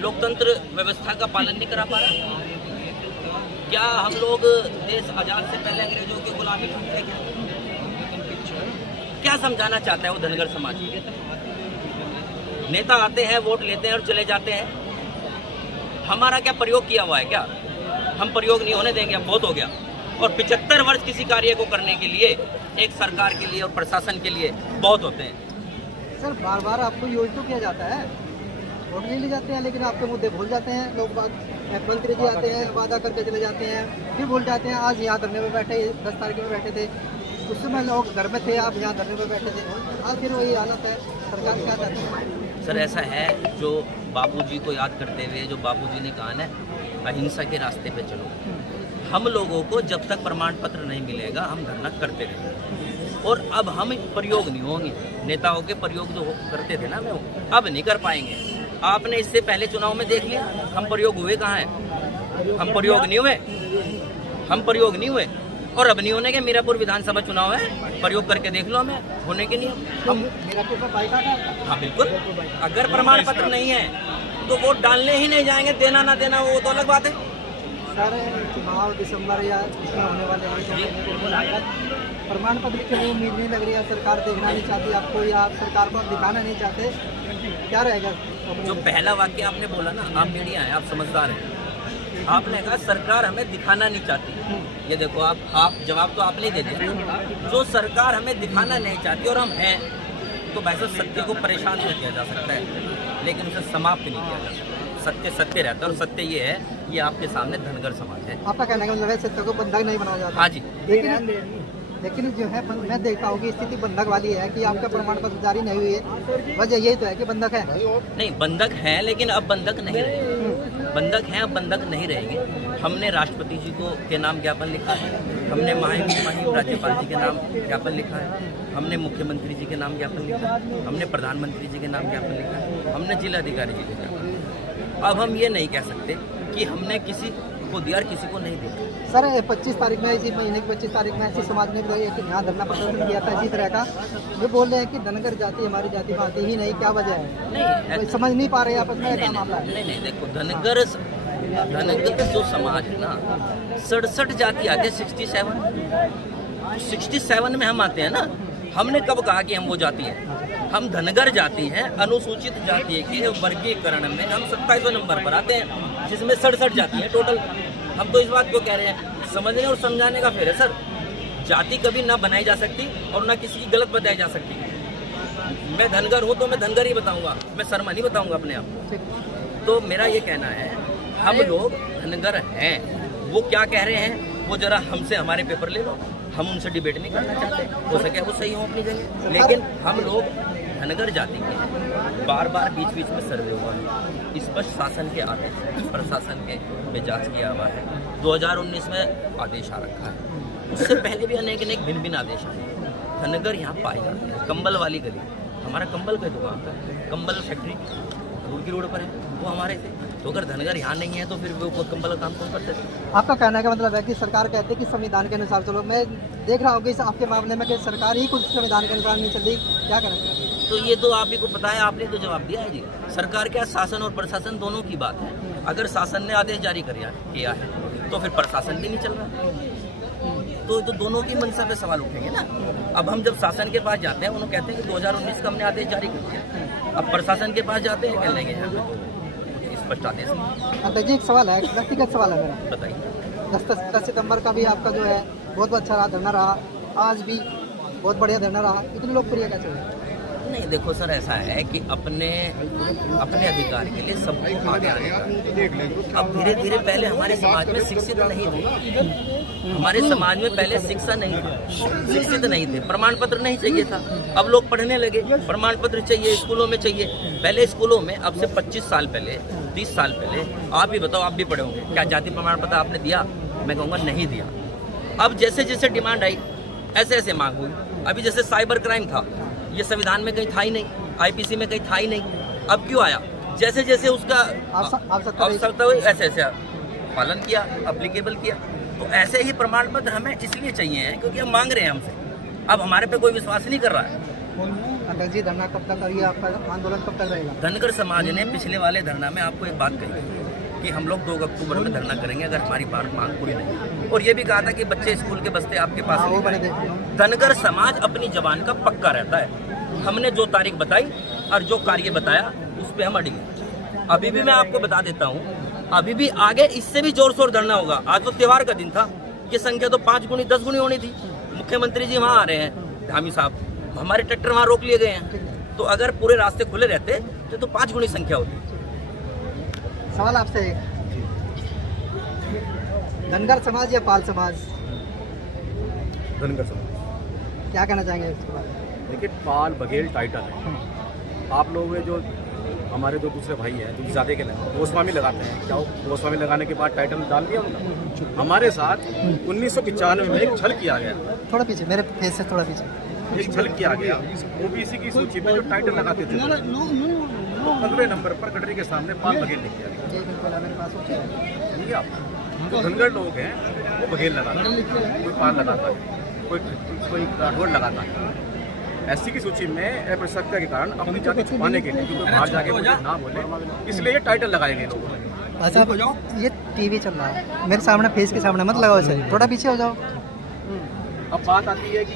लोकतंत्र व्यवस्था का पालन नहीं करा पा रहा। क्या हम लोग देश आजाद से पहले अंग्रेजों की गुलामी में थे? क्या समझाना चाहता है वो धनगर समाज? नेता आते हैं, वोट लेते हैं और चले जाते हैं। हमारा क्या प्रयोग किया हुआ है? क्या हम प्रयोग नहीं होने देंगे? अब बहुत हो गया। और 75 वर्ष किसी कार्य को करने के लिए एक सरकार के लिए और प्रशासन के लिए बहुत होते हैं। सर बार बार आपको योजना तो किया जाता है, वोट नहीं ले जाते हैं, लेकिन आपके मुद्दे भूल जाते हैं लोग। मंत्री जी आते हैं, वादा करके चले जाते हैं, फिर भूल जाते हैं। आज यहाँ धरने में बैठे, 10 तारीख में बैठे थे, उस समय लोग घर में थे, आप यहाँ धरने में बैठे थे। आज फिर वही हालत है। सरकार क्या चाहती है? सर ऐसा है, जो बापूजी को याद करते हुए जो बापूजी ने कहा ना, अहिंसा के रास्ते पे चलो। हम लोगों को जब तक प्रमाण पत्र नहीं मिलेगा हम धरना करते रहेंगे। और अब हम प्रयोग नहीं होंगे, नेताओं के प्रयोग जो करते थे ना, मैं अब नहीं कर पाएंगे। आपने इससे पहले चुनाव में देख लिया, हम प्रयोग हुए कहाँ हैं? हम प्रयोग नहीं हुए, हम प्रयोग नहीं हुए। और अब नहीं होने के। मीरापुर विधानसभा चुनाव है, प्रयोग करके देख लो, हमें होने के नहीं। हम मीरापुर में बाइकाट है। हाँ बिल्कुल, अगर प्रमाण पत्र नहीं है तो वोट डालने ही नहीं जाएंगे। देना ना देना वो तो अलग बात है। सर चुनाव दिसंबर या इसमें होने वाले हैं, प्रमाण पत्र की उम्मीद नहीं लग रही है। सरकार देखना नहीं चाहती आपको, या आप सरकार को दिखाना नहीं चाहते, क्या रहेगा? जो पहला वाक्य आपने बोला ना, आप मीडिया हैं, आप समझदार हैं, आपने कहा सरकार हमें दिखाना नहीं चाहती। ये देखो, आप जवाब तो आपने दे दिया। जो सरकार हमें दिखाना नहीं चाहती और हम हैं, तो वैसे सत्य को परेशान नहीं किया जा सकता है, लेकिन उसे समाप्त नहीं किया जा सकता। सत्य सत्य रहता है, और सत्य ये है, ये आपके सामने धनगर समाज है। आपका कहने का मतलब है सत्य को बंधक नहीं बनाया जाता? हाँ जी। लेकिन जो है मैं देखता हूँ कि स्थिति बंधक वाली है कि आपका प्रमाण पत्र जारी नहीं हुई है। वजह यही तो है कि बंधक है। नहीं, बंधक है, लेकिन अब बंधक नहीं रहेंगे। बंधक हैं, अब बंधक नहीं रहेंगे। हमने राष्ट्रपति जी को के नाम ज्ञापन लिखा है, हमने महामहिम राज्यपाल जी के नाम ज्ञापन लिखा है, हमने मुख्यमंत्री जी के नाम ज्ञापन लिखा है, हमने प्रधानमंत्री जी के नाम ज्ञापन लिखा है, हमने जिलाधिकारी जी के ज्ञापन लिखा है। अब हम ये नहीं कह सकते कि हमने किसी को दिया और किसी को नहीं दिया। सर 25 तारीख में, इसी महीने की 25 तारीख में ऐसी समाज ने भी एक यहाँ धरना प्रदर्शन किया था इसी तरह का। जो बोल रहे हैं कि धनगर जाति हमारी जाति में आती ही नहीं, क्या वजह है? नहीं, समझ नहीं पा रहे आपस में क्या मामला है? नहीं, देखो, धनगर जो समाज है ना, 67 जाति आते, 67 में हम आते हैं ना। हमने कब कहा कि हम वो जाति हैं? हम धनगर जाति हैं, अनुसूचित जाति के वर्गीकरण में हम 27वें नंबर पर आते हैं, जिसमें 67 जाति हैं टोटल। हम तो इस बात को कह रहे हैं, समझने और समझाने का फेर है सर। जाति कभी ना बनाई जा सकती और ना किसी की गलत बताई जा सकती। मैं धनगर हूँ तो मैं धनगर ही बताऊंगा, मैं शर्मा नहीं बताऊंगा अपने आप। तो मेरा ये कहना है, हम लोग धनगर हैं। वो क्या कह रहे हैं वो जरा हमसे हमारे पेपर ले लो, हम उनसे डिबेट नहीं करना चाहते। हो सके वो सही हो अपनी जगह, लेकिन हम लोग धनगर जाति के हैं। बार बार बीच बीच में सर्वे हुआ है, स्पष्ट शासन के आदेश है, प्रशासन के मिजाज किया हुआ है। 2019 में आदेश आ रखा है, उससे पहले भी अनेक भिन्न भिन्न आदेश आए। धनगर यहाँ पाए जाते हैं। कंबल वाली गली, हमारा कंबल का दुकान था, कंबल फैक्ट्री रोड की रोड पर है, वो हमारे थे। तो अगर धनगर यहाँ नहीं है तो फिर वो कंबल का काम कौन करते थे? आपका कहने का मतलब है कि सरकार कहती है कि संविधान के अनुसार चलो। मैं देख रहा हूँ कि आपके मामले में कि सरकार ही कुछ संविधान के अनुसार नहीं चल रही, क्या कहना चाहिए? तो ये तो आप ही को पता है, आपने तो जवाब दिया है जी। सरकार क्या, शासन और प्रशासन दोनों की बात है। अगर शासन ने आदेश जारी किया है तो फिर प्रशासन भी नहीं चल रहा, तो दोनों की मंशा पे सवाल उठेंगे ना। अब हम जब शासन के पास जाते हैं, उन्होंने कहते हैं कि 2019 का हमने आदेश जारी कर दिया। अब प्रशासन के पास जाते हैं, कह लेंगे स्पष्ट आदेश नहीं। जी एक सवाल है, व्यक्तिगत सवाल है मेरा। बताइए। 10 सितंबर का भी आपका जो है बहुत अच्छा रहा, धरना रहा, आज भी बहुत बढ़िया धरना रहा, इतनी लोकप्रिय कैसे हुई? नहीं, देखो सर, ऐसा है कि अपने अधिकार के लिए सबको आगे आने का। अब धीरे धीरे पहले हमारे समाज में शिक्षित नहीं थे, हमारे समाज में पहले शिक्षा नहीं थी, शिक्षित नहीं थे, प्रमाण पत्र नहीं चाहिए था। अब लोग पढ़ने लगे, प्रमाण पत्र चाहिए, स्कूलों में चाहिए। पहले स्कूलों में, अब से 25 साल पहले, 30 साल पहले, आप ही बताओ, आप भी पढ़े होंगे, क्या जाति प्रमाण पत्र आपने दिया? मैं कहूँगा नहीं दिया। अब जैसे जैसे डिमांड आई, ऐसे ऐसे मांग हुई। अभी जैसे साइबर क्राइम था, ये संविधान में कहीं था ही नहीं, आईपीसी में कहीं था ही नहीं, अब क्यों आया? जैसे जैसे उसका आवश्यकता हुई, ऐसे ऐसे पालन किया, अप्लीकेबल किया। तो ऐसे ही प्रमाण पत्र हमें इसलिए चाहिए हैं क्योंकि हम मांग रहे हैं हमसे। अब हमारे पे कोई विश्वास नहीं कर रहा है। अध्यक्ष जी धरना कब तक, और ये आपका आंदोलन कब तक रहेगा? धनगर समाज ने पिछले वाले धरना में आपको एक बात कही कि हम लोग 2 अक्टूबर में धरना करेंगे अगर हमारी मांग पूरी नहीं, और ये भी कहा था कि बच्चे स्कूल के बस्ते आपके पास वो बड़े लेकर देख आए। धनगर समाज अपनी जबान का पक्का रहता है। हमने जो तारीख बताई और जो कार्य बताया उस पर हम अड़ी हैं। अभी भी मैं आपको बता देता हूँ, अभी भी आगे इससे भी जोर शोर धरना होगा। आज तो त्योहार का दिन था, ये संख्या तो 5 गुनी 10 गुनी होनी थी। मुख्यमंत्री जी वहाँ आ रहे हैं, धामी साहब, हमारे ट्रैक्टर वहाँ रोक लिए गए हैं, तो अगर पूरे रास्ते खुले रहते तो 5 गुनी संख्या होती। सवाल आपसे एक, धनगर समाज या पाल समाज, धनगर समाज। क्या कहना चाहेंगे इसके बारे में? देखिए, पाल बघेल टाइटल है। आप लोग जो हमारे जो दूसरे भाई हैं जो ज़्यादा के लगे गोस्वामी लगाते हैं, क्या वो गोस्वामी लगाने के बाद टाइटल डाल दिया उनका? हमारे साथ 1995 में एक छल किया गया, थोड़ा पीछे, मेरे फेस से थोड़ा पीछे। एक छल किया गया ओबीसी की सूची में जो टाइटल लगाते थे, तो 15 नंबर पर गडरी के सामने पाल बघेल लिख दिया गया। जी बिल्कुल, मेरे पास हो गया। ठीक है, आप जो धनगर लोग हैं वो बघेल लगाते हैं, कोई पाल लगाता है, कोई राठौड़ लगाता है। एससी की सूची में अप्रसक्ता के कारण अपनी जाति छुपाने के लिए, क्योंकि बाहर जाके मुझे ना बोले, इसलिए ये टाइटल लगाए गए लोगों ने। अच्छा, ये टीवी चल रहा है, मेरे सामने फेस के सामने मत लगाओ सर, थोड़ा पीछे हो जाओ। अब बात आती है कि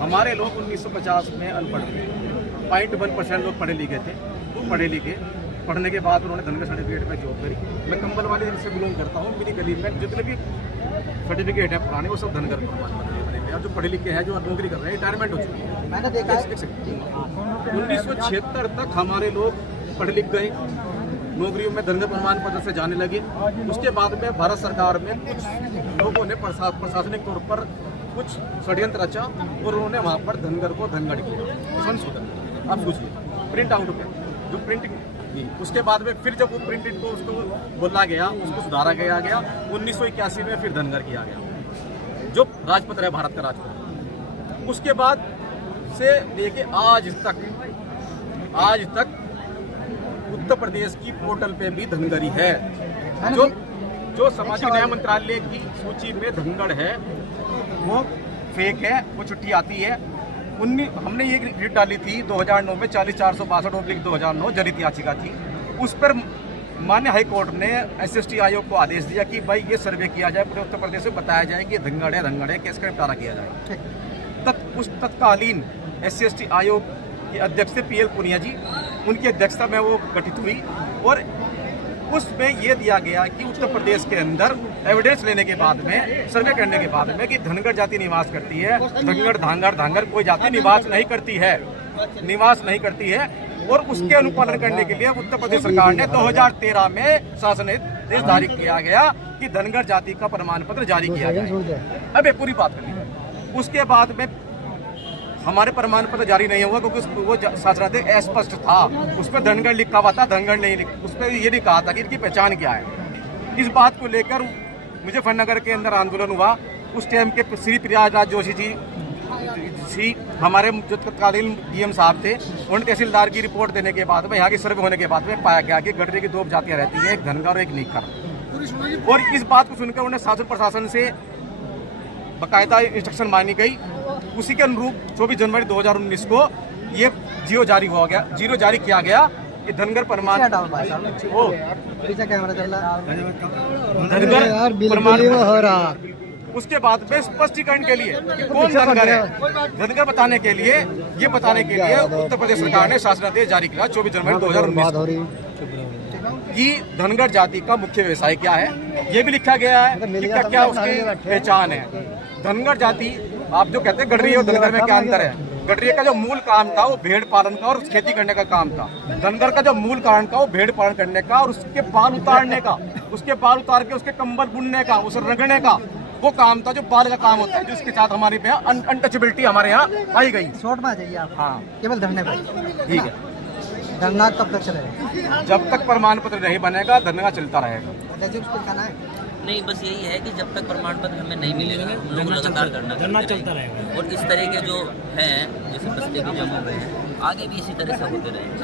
हमारे लोग 1950 में अनपढ़ थे, 0.1% लोग पढ़े लिखे थे। तो पढ़े लिखे पढ़ने के बाद उन्होंने धनगर सर्टिफिकेट में जॉब करी। मैं कंबल वाले से बिलोंग करता हूँ, मेरी गली में जितने भी सर्टिफिकेट है पुराने वो सब धनगर बने हुए, और जो पढ़े लिखे हैं जो नौकरी कर रहे हैं रिटायरमेंट हो चुकी है। मैंने देखा 1976 तक हमारे लोग पढ़ लिख गए, नौकरियों में धनगर प्रमाण पत्र से जाने लगे। उसके बाद में भारत सरकार में कुछ लोगों ने प्रशासनिक तौर पर कुछ षड्यंत्र रचा और उन्होंने वहाँ पर धनगर को धनगढ़ किया, संशोधन। आप सोचिए, प्रिंट आउट पे जो प्रिंटिंग की, उसके बाद में फिर जब वो प्रिंटेड को उसको बोला गया, उसको सुधारा गया 1981 में फिर धनगर किया गया, जो राजपत्र है भारत का राजपत्र। उसके बाद से लेके आज तक उत्तर प्रदेश की पोर्टल पे भी धनगरी है। जो सामाजिक न्याय मंत्रालय की सूची में धनगढ़ है वो फेक है, वो चिट्ठी आती है। हमने ये रिट डाली थी 2009 में 40/462/2009 जनहित याचिका थी। उस पर माननीय हाई कोर्ट ने SST आयोग को आदेश दिया कि भाई ये सर्वे किया जाए, पूरे उत्तर प्रदेश में बताया जाए कि धनगढ़ है, केस का निपटारा किया जाए। उस तत्कालीन SST आयोग के अध्यक्ष थे PL पुनिया जी, उनकी अध्यक्षता में वो गठित हुई और उसमें ये दिया गया कि उत्तर प्रदेश के अंदर एविडेंस लेने के बाद में, सर्वे करने के बाद में कि धनगर जाति निवास करती है, धनगर धांगर कोई जाति निवास नहीं करती है। और उसके अनुपालन करने के लिए उत्तर प्रदेश सरकार ने 2013 में शासनादेश जारी किया गया कि धनगर जाति का प्रमाण पत्र जारी किया गया। अब ये पूरी बात करें, उसके बाद में हमारे प्रमाण पत्र जारी नहीं हुआ क्योंकि वो शासनादेश अस्पष्ट था, उस पर धनगढ़ लिखा हुआ था, धनगढ़ नहीं, उस पर ये नहीं कहा था कि इनकी पहचान क्या है। इस बात को लेकर मुजफ्फरनगर के अंदर आंदोलन हुआ। उस टाइम के श्री प्रयागराज जोशी जी हमारे जो तत्कालीन DM साहब थे, उन्होंने तहसीलदार की रिपोर्ट देने के बाद में, यहाँ की सर्वे होने के बाद में पाया गया कि गडरी की 2 जातियाँ रहती हैं, एक धनगर और एक नीकर। और इस बात को सुनकर उन्हें शासन प्रशासन से बाकायदा इंस्ट्रक्शन मांगी गई। उसी के अनुरूप 24 जनवरी 2019 को ये जीरो जारी किया गया कि धनगर प्रमाण उसके बाद में स्पष्टीकरण के लिए कि कौन धनगर है, धनगर बताने के लिए उत्तर प्रदेश सरकार ने शासनादेश जारी किया 24 जनवरी 2019 कि धनगर जाति का मुख्य व्यवसाय क्या है, ये भी लिखा गया है कि क्या उसकी पहचान है। धनगर जाति, आप जो कहते हैं गडरी और धनगर में क्या अंतर है? गडरी का जो मूल काम था वो भेड़ पालन का और खेती करने का काम था। धनगर का जो मूल कारण था वो भेड़ पालन करने का और उसके बाल उतारने का, उसके बाल उतार के उसके कंबल बुनने का, उसे रगड़ने का, वो काम था जो बाल का काम होता है, जिसके साथ हमारे यहाँ अनटचेबिलिटी हमारे यहाँ आई गई। शॉर्ट में आ जाइए आप। हाँ, केवल धरने पर। ठीक है। धरना कब तक चलेगा? जब तक प्रमाण पत्र नहीं बनेगा धरना चलता रहेगा। उसको कहना है नहीं, बस यही है कि जब तक प्रमाण पत्र हमें नहीं मिलेगा हम लोग लगातार धरना चलता रहेगा। और इस तरह के जो हैं जैसे बस्ते भी जम हो गए हैं, आगे भी इसी तरह से होते रहेंगे।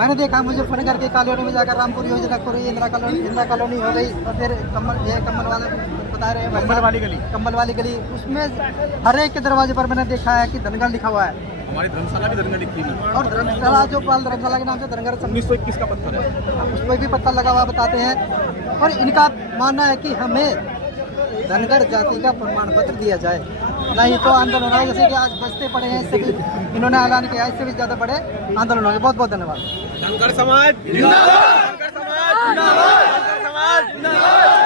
मैंने देखा मुजफ्फरनगर की कॉलोनी में जाकर रामपुर योजना करो, इंदिरा कॉलोनी हो गई, और फिर कम्बल वाला बता रहे हैं, कम्बल वाली गली, उसमें हर एक के दरवाजे पर मैंने देखा है कि धनगर लिखा हुआ है। हमारी धर्मशाला भी धनगर लिखी हुई है, और धर्मशाला जो पाल धर्मशाला के नाम से धनगर 1921 का पत्थर है, उस पर भी पत्ता लगा हुआ बताते हैं। और इनका मानना है कि हमें धनगर जाति का प्रमाण पत्र दिया जाए, नहीं तो आंदोलन होगा। जैसे कि आज बचते पड़े हैं, इससे भी इन्होंने ऐलान किया, इससे भी ज्यादा बड़े आंदोलन होंगे। बहुत बहुत धन्यवाद। धनगर समाज जिंदाबाद, धनगर समाज जिंदाबाद, धनगर समाज जिंदाबाद।